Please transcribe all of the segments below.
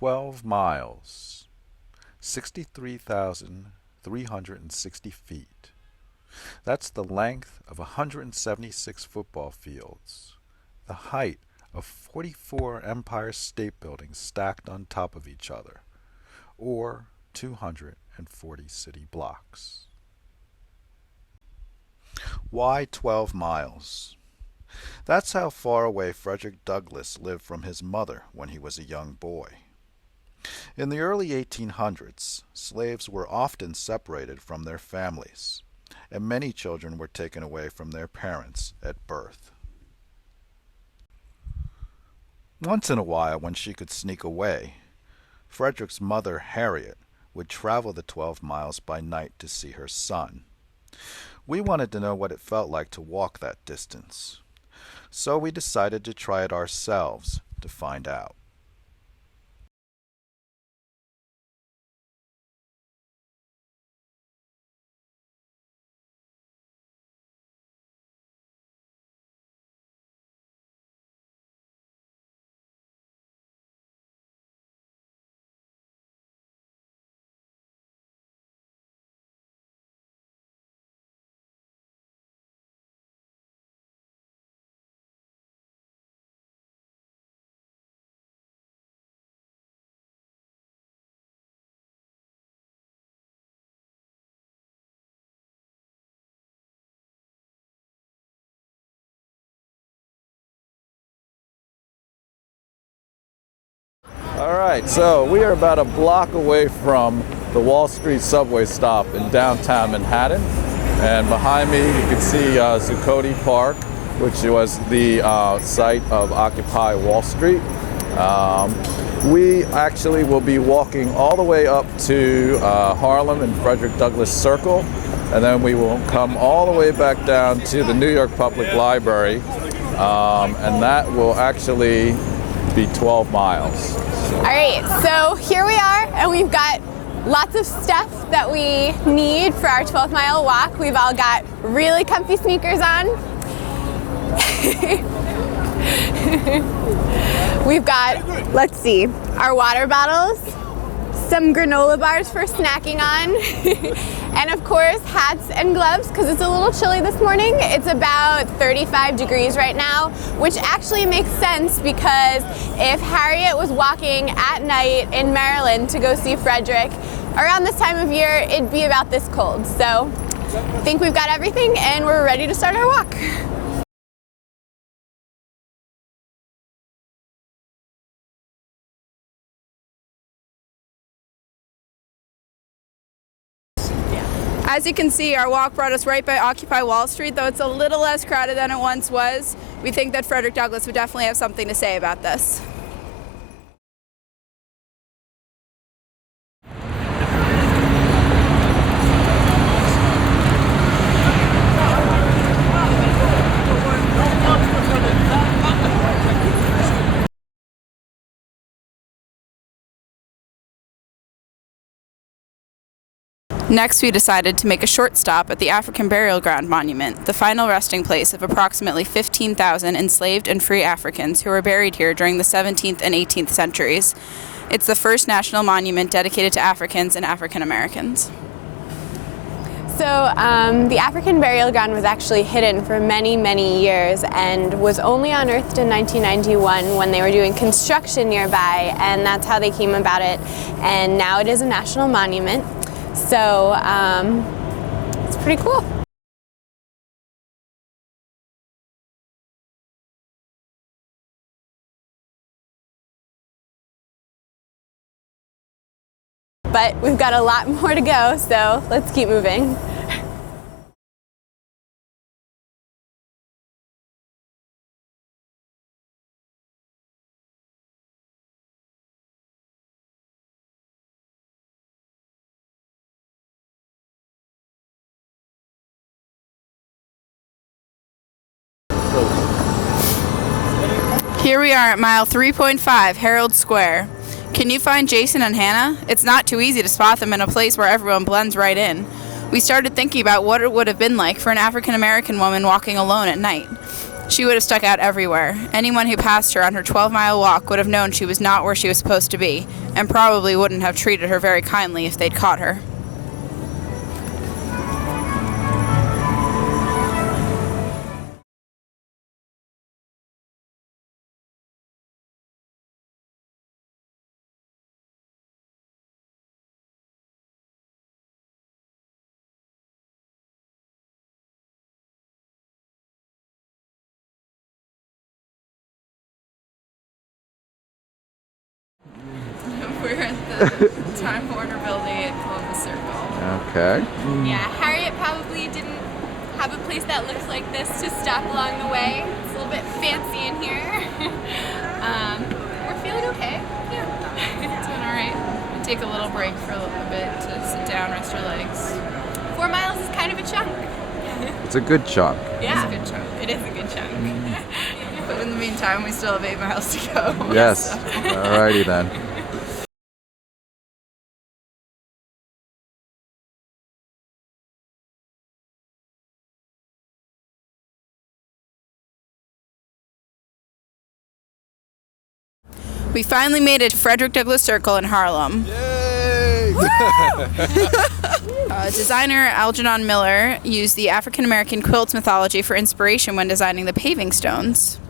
12 miles, 63,360 feet. That's the length of 176 football fields, the height of 44 Empire State Buildings stacked on top of each other, or 240 city blocks. Why 12 miles? That's how far away Frederick Douglass lived from his mother when he was a young boy. In the early 1800s, slaves were often separated from their families, and many children were taken away from their parents at birth. Once in a while, when she could sneak away, Frederick's mother, Harriet, would travel the 12 miles by night to see her son. We wanted to know what it felt like to walk that distance, so we decided to try it ourselves to find out. All right, so we are about a block away from the Wall Street subway stop in downtown Manhattan. And behind me, you can see Zuccotti Park, which was the site of Occupy Wall Street. We actually will be walking all the way up to Harlem and Frederick Douglass Circle, and then we will come all the way back down to the New York Public Library, and that will actually be 12 miles. All right, so here we are, and we've got lots of stuff that we need for our 12-mile walk. We've all got really comfy sneakers on. We've got, let's see, our water bottles, some granola bars for snacking on, and of course hats and gloves because it's a little chilly this morning. It's about 35 degrees right now, which actually makes sense because if Harriet was walking at night in Maryland to go see Frederick, around this time of year it'd be about this cold. So I think we've got everything and we're ready to start our walk. As you can see, our walk brought us right by Occupy Wall Street, though it's a little less crowded than it once was. We think that Frederick Douglass would definitely have something to say about this. Next, we decided to make a short stop at the African Burial Ground Monument, the final resting place of approximately 15,000 enslaved and free Africans who were buried here during the 17th and 18th centuries. It's the first national monument dedicated to Africans and African Americans. So the African Burial Ground was actually hidden for many, many years and was only unearthed in 1991 when they were doing construction nearby, and that's how they came about it. And now it is a national monument. So it's pretty cool. But we've got a lot more to go, so let's keep moving. Here we are at mile 3.5, Herald Square. Can you find Jason and Hannah? It's not too easy to spot them in a place where everyone blends right in. We started thinking about what it would have been like for an African American woman walking alone at night. She would have stuck out everywhere. Anyone who passed her on her 12-mile walk would have known she was not where she was supposed to be, and probably wouldn't have treated her very kindly if they'd caught her. We're at the Time Warner building at Columbus Circle. Okay. Yeah, Harriet probably didn't have a place that looks like this to stop along the way. It's a little bit fancy in here. We're feeling okay. Yeah, doing all right. We take a little break for a little bit to sit down, rest our legs. 4 miles is kind of a chunk. It's a good chunk. Yeah, It's a good chunk. it is a good chunk. But in the meantime, we still have 8 miles to go. Yes. Alrighty then. We finally made it to Frederick Douglass Circle in Harlem. Yay! Designer Algernon Miller used the African American quilt mythology for inspiration when designing the paving stones.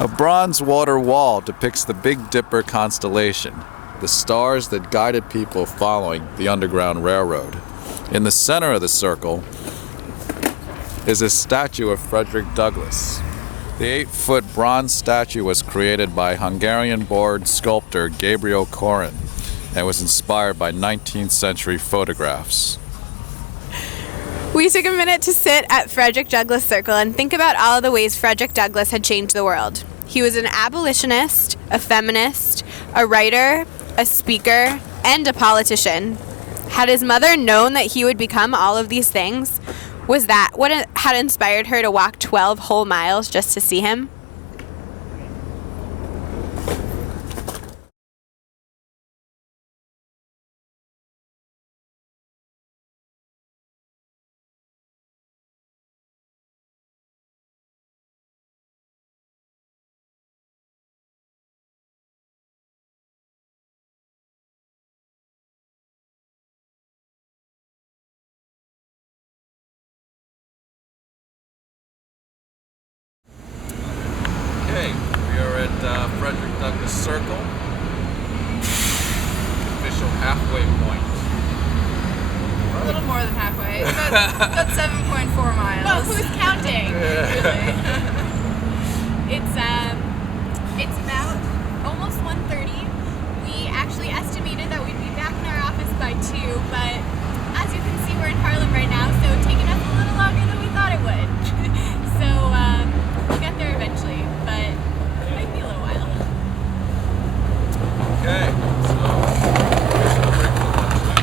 A bronze water wall depicts the Big Dipper constellation, the stars that guided people following the Underground Railroad. In the center of the circle is a statue of Frederick Douglass. The 8-foot bronze statue was created by Hungarian-born sculptor Gabriel Koren and was inspired by 19th century photographs. We took a minute to sit at Frederick Douglass Circle and think about all of the ways Frederick Douglass had changed the world. He was an abolitionist, a feminist, a writer, a speaker, and a politician. Had his mother known that he would become all of these things? Was that what had inspired her to walk 12 whole miles just to see him? Okay, we are at Frederick Douglass Circle, official halfway point. A little more than halfway. About 7.4 miles. Well, who's counting? It's about almost 1:30. We actually estimated that we'd be back in our office by 2, but as you can see, we're in Harlem right now, so it's taking us a little longer than we thought it would. So we'll get there eventually, but it might be a little while. Okay, so official break for lunch then.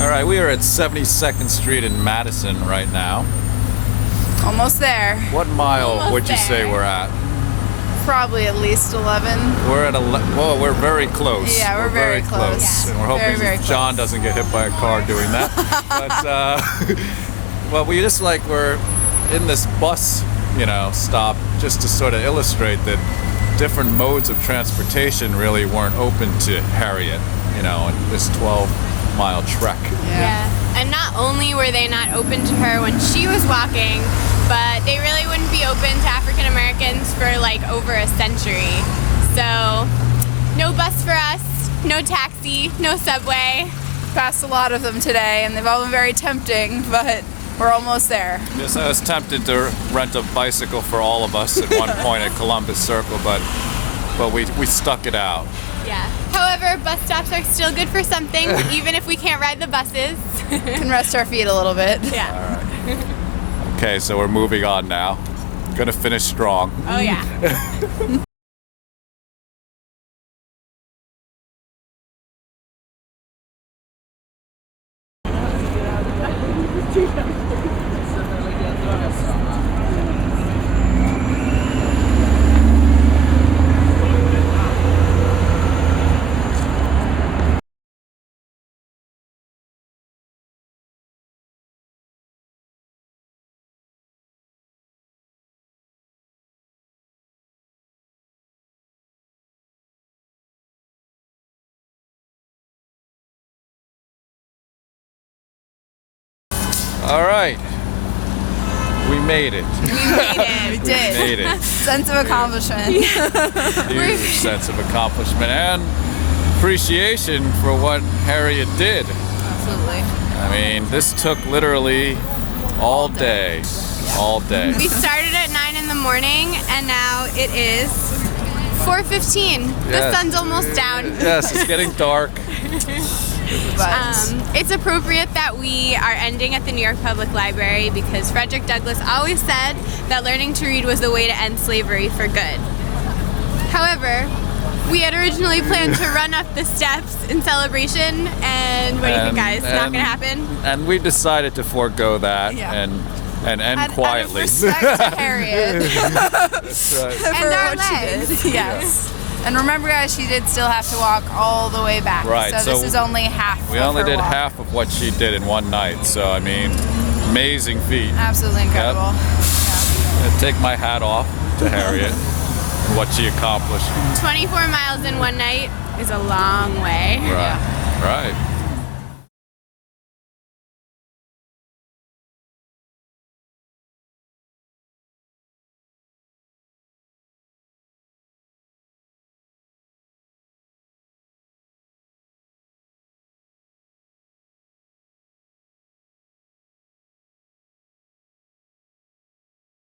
All right, we are at 72nd Street in Madison right now. Almost there. What mile Almost would you say there. we're at? Probably at least 11. We're at well, we're very close. Yeah, we're very close. Yeah. And we're hoping Very, very John close. doesn't get hit by a car doing that. But well, we just we're in this bus, stop just to sort of illustrate that different modes of transportation really weren't open to Harriet, in this 12-mile trek. Yeah. And not only were they not open to her when she was walking, but they really wouldn't be open to African Americans for over a century. So, no bus for us, no taxi, no subway. Passed a lot of them today, and they've all been very tempting, but we're almost there. Yes, I was tempted to rent a bicycle for all of us at one point at Columbus Circle, but we stuck it out. Yeah. However, bus stops are still good for something, even if we can't ride the buses. Can rest our feet a little bit. Yeah. Okay, so we're moving on now. Gonna finish strong. Oh, yeah. All right. We made it. We We did. made it. Sense of accomplishment. Huge sense of accomplishment and appreciation for what Harriet did. Absolutely. I mean, this took literally all day. All day. We started at 9 in the morning, and now it is 4:15. The Yes. sun's almost down. Yes, it's getting dark. But It's appropriate that we are ending at the New York Public Library because Frederick Douglass always said that learning to read was the way to end slavery for good. However, we had originally planned to run up the steps in celebration, and what do you think, guys? Not gonna happen? And we decided to forego that Yeah. and end out of quietly. respect to Harriet That's right. for our what she legs. did. Yes. And remember, guys, she did still have to walk all the way back. Right, So this so is only half. We of only her did walk. half of what she did in one night. So, I mean, amazing feat. Absolutely incredible. I take my hat off to Harriet and what she accomplished. 24 miles in one night is a long way. Right. Right.